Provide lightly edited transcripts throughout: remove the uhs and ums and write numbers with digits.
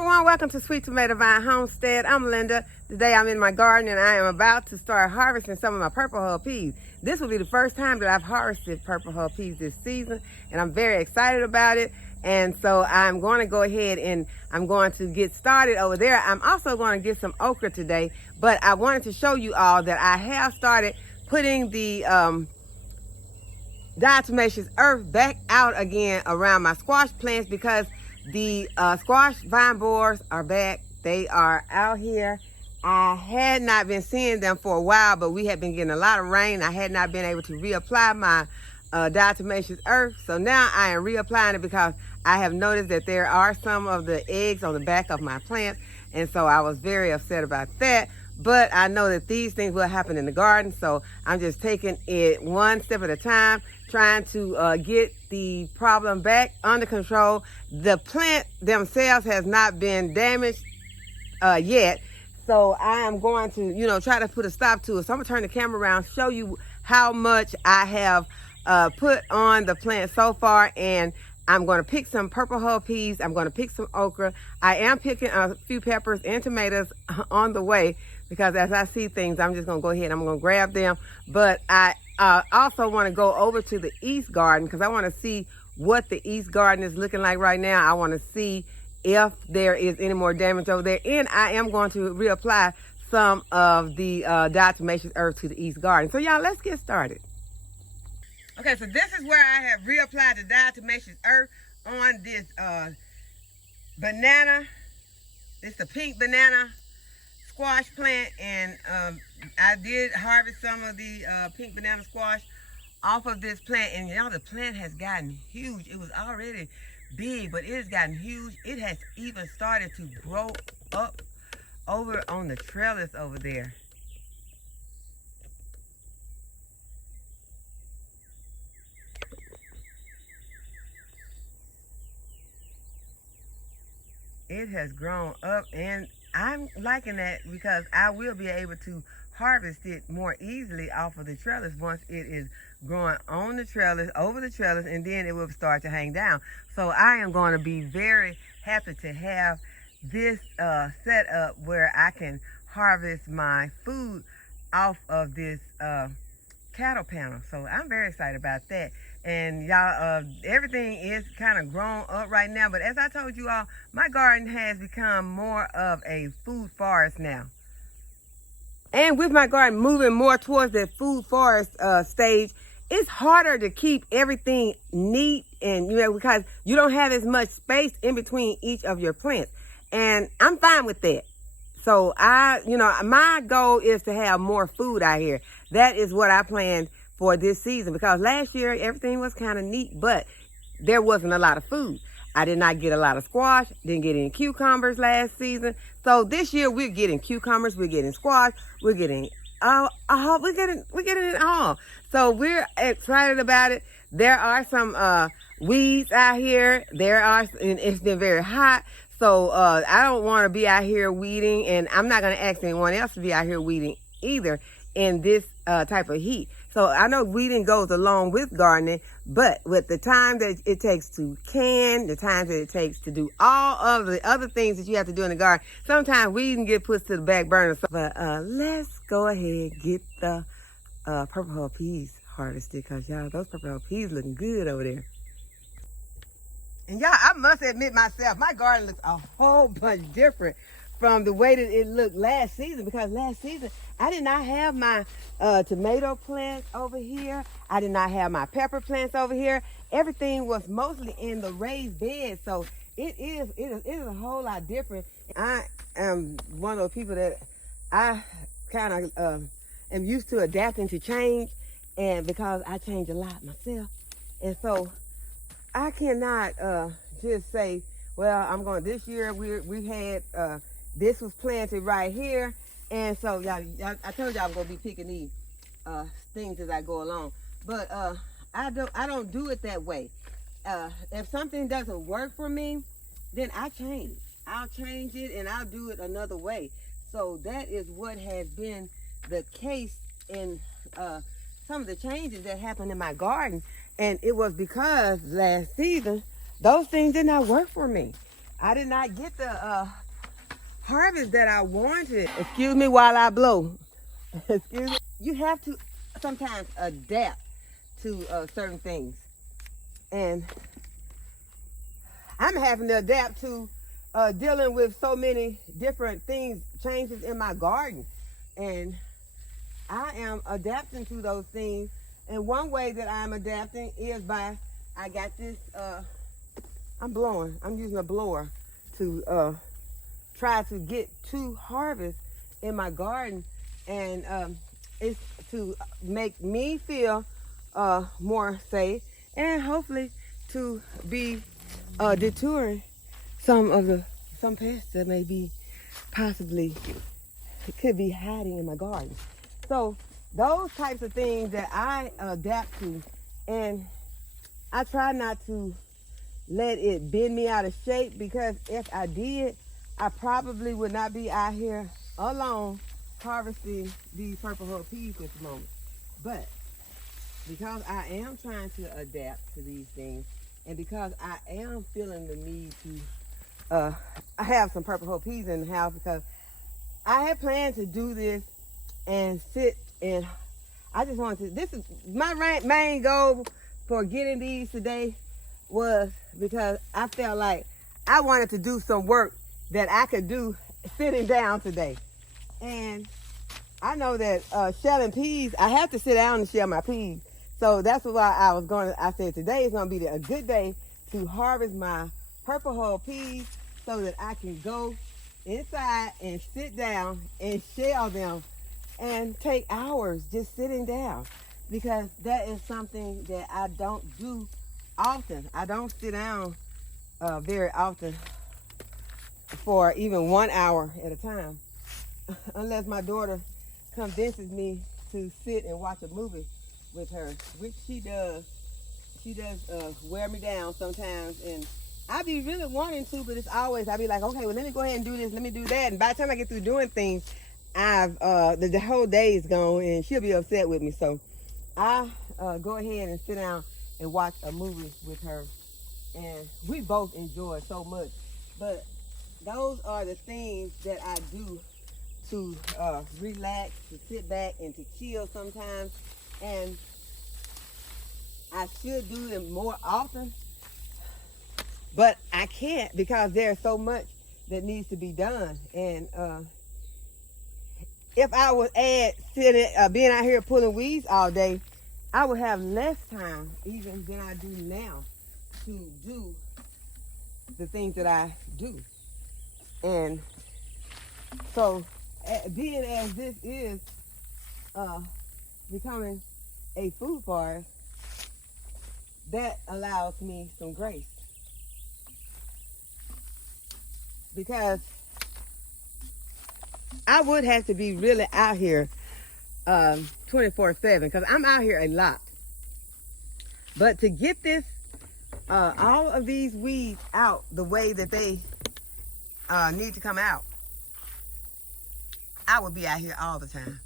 everyone, welcome to Sweet Tomato Vine Homestead. I'm Linda. Today I'm in my garden and I am about to start harvesting some of my purple hull peas. This will be the first time that I've harvested purple hull peas this season and I'm very excited about it. And so I'm going to go ahead and I'm going to get started over there. I'm also going to get some okra today, but I wanted to show you all that I have started putting the diatomaceous earth back out again around my squash plants because the squash vine borers are back. They are out here. I had not been seeing them for a while, but we had been getting a lot of rain. I had not been able to reapply my diatomaceous earth. So now I am reapplying it because I have noticed that there are some of the eggs on the back of my plants. And so I was very upset about that. But I know that these things will happen in the garden. So I'm just taking it one step at a time, trying to get the problem back under control. The plant themselves has not been damaged yet. So I am going to, try to put a stop to it. So I'm gonna turn the camera around, show you how much I have put on the plant so far. And I'm going to pick some purple hull peas. I'm going to pick some okra. I am picking a few peppers and tomatoes on the way because as I see things, I'm just going to go ahead and I'm going to grab them. But I also want to go over to the east garden because I want to see what the east garden is looking like right now. I want to see if there is any more damage over there. And I am going to reapply some of the diatomaceous earth to the east garden. So y'all, let's get started. Okay, so this is where I have reapplied the diatomaceous earth on this banana. It's a pink banana squash plant, and I did harvest some of the pink banana squash off of this plant. And y'all, the plant has gotten huge. It was already big, but it has gotten huge. It has even started to grow up over on the trellis over there. It has grown up, and I'm liking that because I will be able to harvest it more easily off of the trellis once it is growing on the trellis, over the trellis, and then it will start to hang down. So I am going to be very happy to have this set up where I can harvest my food off of this cattle panel. So I'm very excited about that. And y'all, everything is kind of grown up right now. But as I told you all, my garden has become more of a food forest now. And with my garden moving more towards the food forest stage, it's harder to keep everything neat and, because you don't have as much space in between each of your plants. And I'm fine with that. So my goal is to have more food out here. That is what I planned for this season, because last year everything was kind of neat, but there wasn't a lot of food. I did not get a lot of squash, didn't get any cucumbers last season. So this year we're getting cucumbers, we're getting squash, we're getting we're getting it all. So we're excited about it. There are some weeds out here. And it's been very hot. So I don't want to be out here weeding, and I'm not going to ask anyone else to be out here weeding either in this type of heat. So I know weeding goes along with gardening, but with the time that it takes to can, the time that it takes to do all of the other things that you have to do in the garden, sometimes weeding get put to the back burner. But let's go ahead and get the purple hull peas harvested, because y'all, those purple hull peas looking good over there. And y'all, I must admit myself, my garden looks a whole bunch different from the way that it looked last season, because last season I did not have my tomato plants over here. I did not have my pepper plants over here. Everything was mostly in the raised bed. So it is a whole lot different. I am one of those people that I kind of am used to adapting to change, and because I change a lot myself. And so I cannot just say, well, I'm going, this year we had this was planted right here, and so y'all, I told y'all I'm gonna be picking these things as I go along. But I don't do it that way. If something doesn't work for me, then I change it. I'll change it and I'll do it another way. So that is what has been the case in some of the changes that happened in my garden, and it was because last season those things did not work for me. I did not get the harvest that I wanted. Excuse me while I blow. Excuse me. You have to sometimes adapt to certain things. And I'm having to adapt to dealing with so many different things, changes in my garden. And I am adapting to those things. And one way that I'm adapting is by, I got this, I'm using a blower to try to get to harvest in my garden. And it's to make me feel more safe, and hopefully to be deterring some pests that may be possibly could be hiding in my garden. So those types of things that I adapt to, and I try not to let it bend me out of shape, because if I did, I probably would not be out here alone harvesting these purple heart peas at the moment. But because I am trying to adapt to these things, and because I am feeling the need to I have some purple heart peas in the house, because I had planned to do this and sit, and I just wanted to, this is my main goal for getting these today, was because I felt like I wanted to do some work that I could do sitting down today. And I know that shelling peas, I have to sit down and shell my peas. So that's why I said today is going to be a good day to harvest my purple hull peas, so that I can go inside and sit down and shell them and take hours just sitting down, because that is something that I don't do often. I don't sit down very often for even 1 hour at a time, unless my daughter convinces me to sit and watch a movie with her, which she does. She does wear me down sometimes, and I be really wanting to, but it's always, I be like, okay, well, let me go ahead and do this, let me do that. And by the time I get through doing things, I've the whole day is gone, and she'll be upset with me. So I go ahead and sit down and watch a movie with her, and we both enjoy it so much. But those are the things that I do to relax, to sit back, and to chill sometimes. And I should do them more often, but I can't, because there's so much that needs to be done. And if I would add being out here pulling weeds all day, I would have less time even than I do now to do the things that I do. And so, being as this is becoming a food forest, that allows me some grace, because I would have to be really out here 24/7, because I'm out here a lot. But to get this, all of these weeds out the way that they need to come out, I would be out here all the time.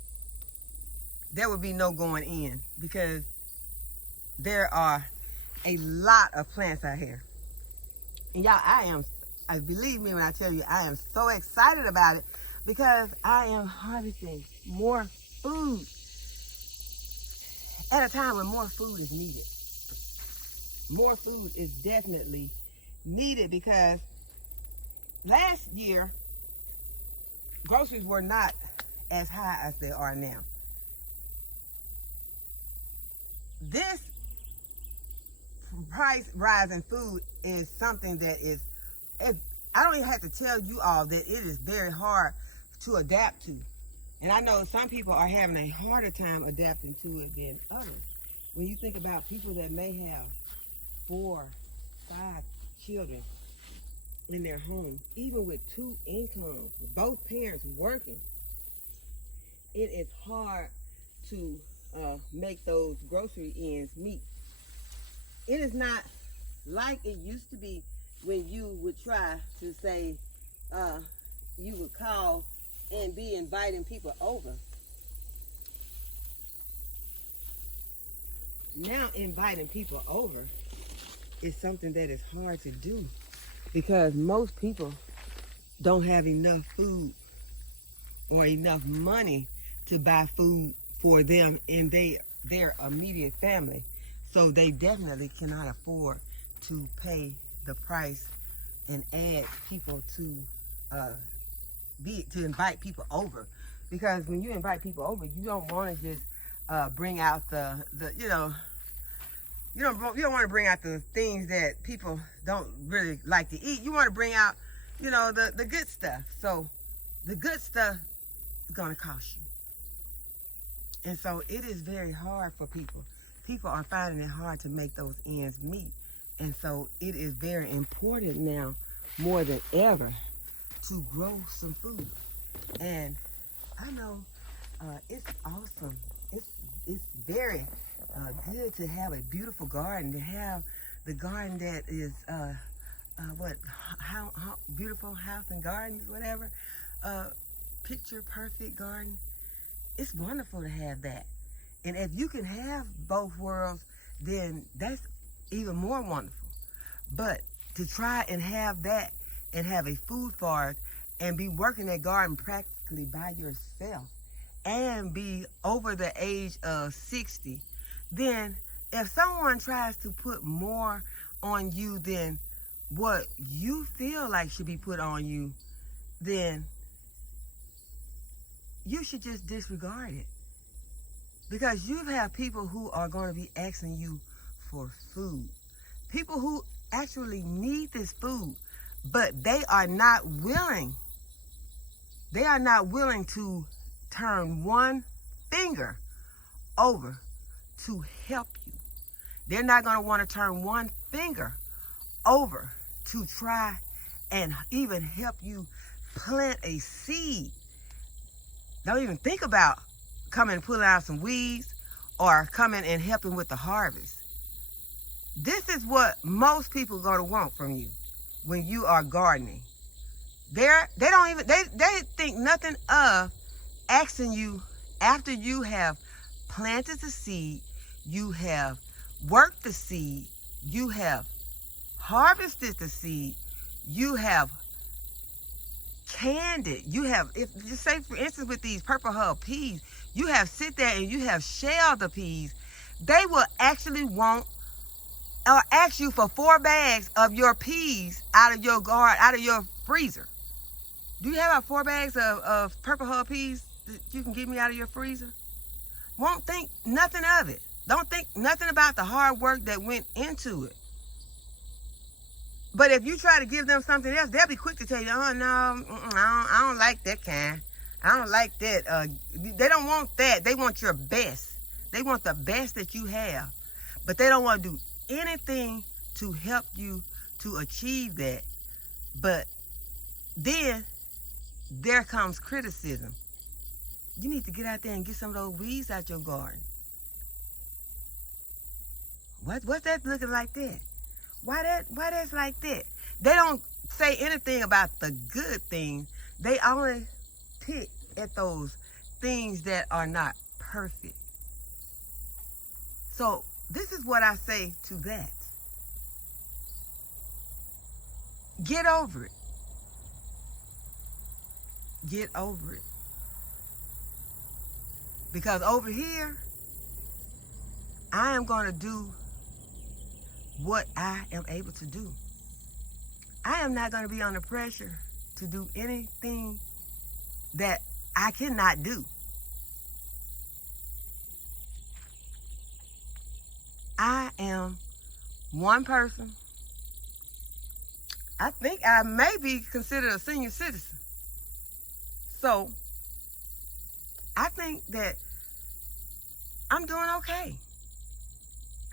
There would be no going in, because there are a lot of plants out here. And y'all, I believe me when I tell you, I am so excited about it, because I am harvesting more food at a time when more food is needed. More food is definitely needed, because last year, groceries were not as high as they are now. This price rise in food is something that I don't even have to tell you all that it is very hard to adapt to. And I know some people are having a harder time adapting to it than others. When you think about people that may have 4, 5 children in their home, even with 2 incomes, with both parents working, it is hard to make those grocery ends meet. It is not like it used to be, when you would try to say, you would call and be inviting people over. Now inviting people over is something that is hard to do. because most people don't have enough food or enough money to buy food for them and their immediate family. So they definitely cannot afford to pay the price and add people to invite people over. Because when you invite people over, you don't want to just bring out you don't want to bring out the things that people don't really like to eat. You want to bring out, the good stuff. So the good stuff is going to cost you. And so it is very hard for people. People are finding it hard to make those ends meet. And so it is very important now, more than ever, to grow some food. And I know it's awesome. It's very good to have a beautiful garden, to have the garden that is beautiful house and gardens, whatever, picture perfect garden. It's wonderful to have that. And if you can have both worlds, then that's even more wonderful. But to try and have that and have a food forest and be working that garden practically by yourself and be over the age of 60, then if someone tries to put more on you than what you feel like should be put on you, then you should just disregard it. Because you have people who are going to be asking you for food. People who actually need this food, but they are not willing. They are not willing to turn one finger over to help you. They're not going to want to turn one finger over to try and even help you plant a seed. Don't even think about coming and pulling out some weeds or coming and helping with the harvest. This is what most people are going to want from you when you are gardening. They think nothing of asking you after you have planted the seed, you have worked the seed, you have harvested the seed, you have canned it, you have, if just say for instance with these purple hull peas, you have sit there and you have shelled the peas. They will actually want or ask you for 4 bags of your peas out of your garden, out of your freezer. Do you have about 4 bags of purple hull peas that you can give me out of your freezer? Won't think nothing of it. Don't think nothing about the hard work that went into it. But if you try to give them something else, they'll be quick to tell you, oh, no, I don't like that kind. I don't like that. They don't want that. They want your best. They want the best that you have. But they don't want to do anything to help you to achieve that. But then there comes criticism. You need to get out there and get some of those weeds out your garden. What's that looking like that? Why that's like that? They don't say anything about the good things. They only pick at those things that are not perfect. So this is what I say to that. Get over it. Get over it. Because over here, I am going to do what I am able to do. I am not going to be under pressure to do anything that I cannot do. I am one person. I think I may be considered a senior citizen. So I think that I'm doing okay.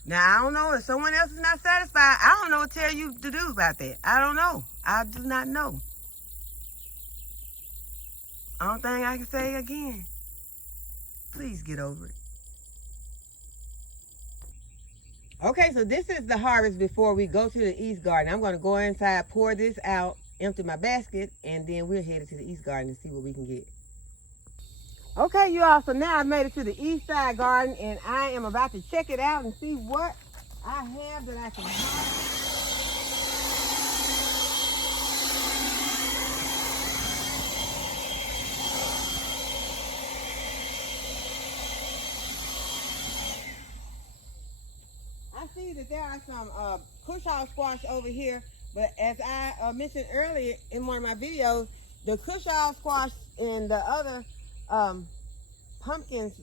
Now, I don't know if someone else is not satisfied. I don't know what to tell you to do about that. I don't know. I do not know. Only thing I can say again, please get over it. Okay, so this is the harvest before we go to the east garden. I'm going to go inside, pour this out, empty my basket, and then we're headed to the east garden and see what we can get. Okay, you all, so now I've made it to the east side garden, and I am about to check it out and see what I have that I can harvest. that there are some cushall squash over here, but as I mentioned earlier in one of my videos, the cushall squash and the other pumpkins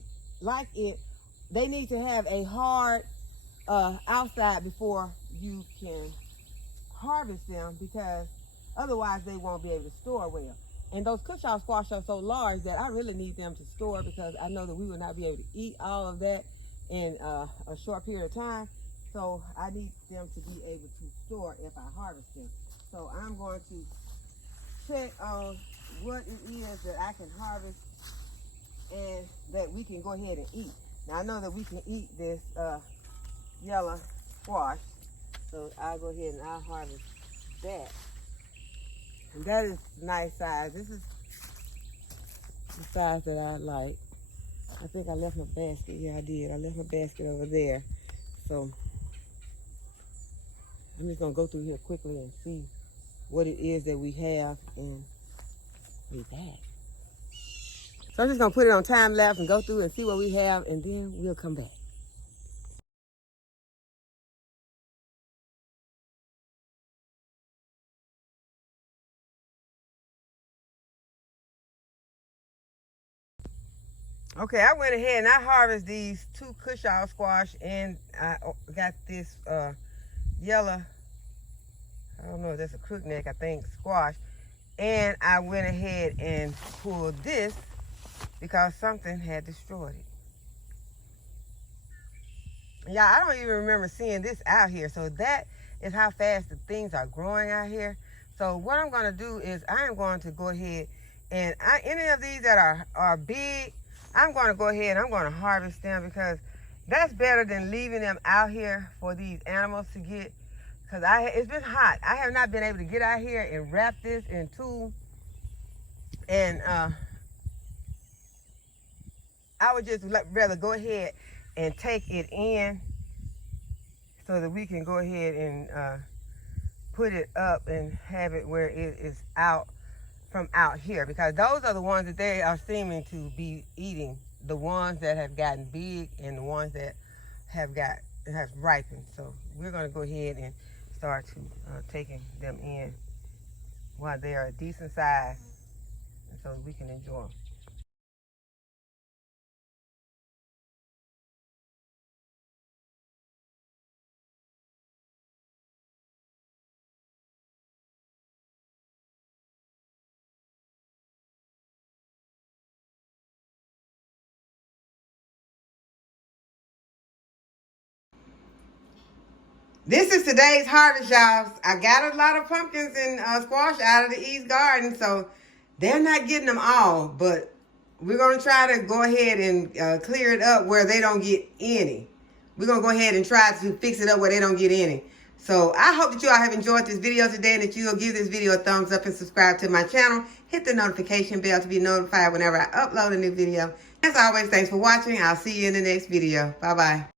like it, they need to have a hard outside before you can harvest them, because otherwise they won't be able to store well. And those cushall squash are so large that I really need them to store, because I know that we will not be able to eat all of that in a short period of time. So I need them to be able to store if I harvest them. So I'm going to check on what it is that I can harvest and that we can go ahead and eat. Now I know that we can eat this yellow squash, so I'll go ahead and I'll harvest that. And that is nice size. This is the size that I like. I think I left my basket. Yeah, I did. I left my basket over there. So I'm just gonna go through here quickly and see what it is that we have, and be back. So I'm just gonna put it on time lapse and go through and see what we have, and then we'll come back. Okay, I went ahead and I harvested these 2 cushall squash, and I got this yellow, I don't know, that's a crookneck, I think, squash. And I went ahead and pulled this because something had destroyed it. Yeah, I don't even remember seeing this out here. So that is how fast the things are growing out here. So what I'm gonna do is I am going to go ahead and any of these that are big, I'm gonna go ahead and I'm gonna harvest them, because that's better than leaving them out here for these animals to get. Because it's been hot. I have not been able to get out here and wrap this in tulle. And I would just rather go ahead and take it in so that we can go ahead and put it up and have it where it is out from out here. Because those are the ones that they are seeming to be eating. The ones that have gotten big and the ones that have ripened. So we're going to go ahead and start to taking them in while they are a decent size, and so we can enjoy them. This is today's harvest, y'all. I got a lot of pumpkins and squash out of the East Garden, so they're not getting them all, but we're going to try to go ahead and clear it up where they don't get any. We're going to go ahead and try to fix it up where they don't get any. So I hope that you all have enjoyed this video today, and that you will give this video a thumbs up and subscribe to my channel. Hit the notification bell to be notified whenever I upload a new video. As always, thanks for watching. I'll see you in the next video. Bye-bye.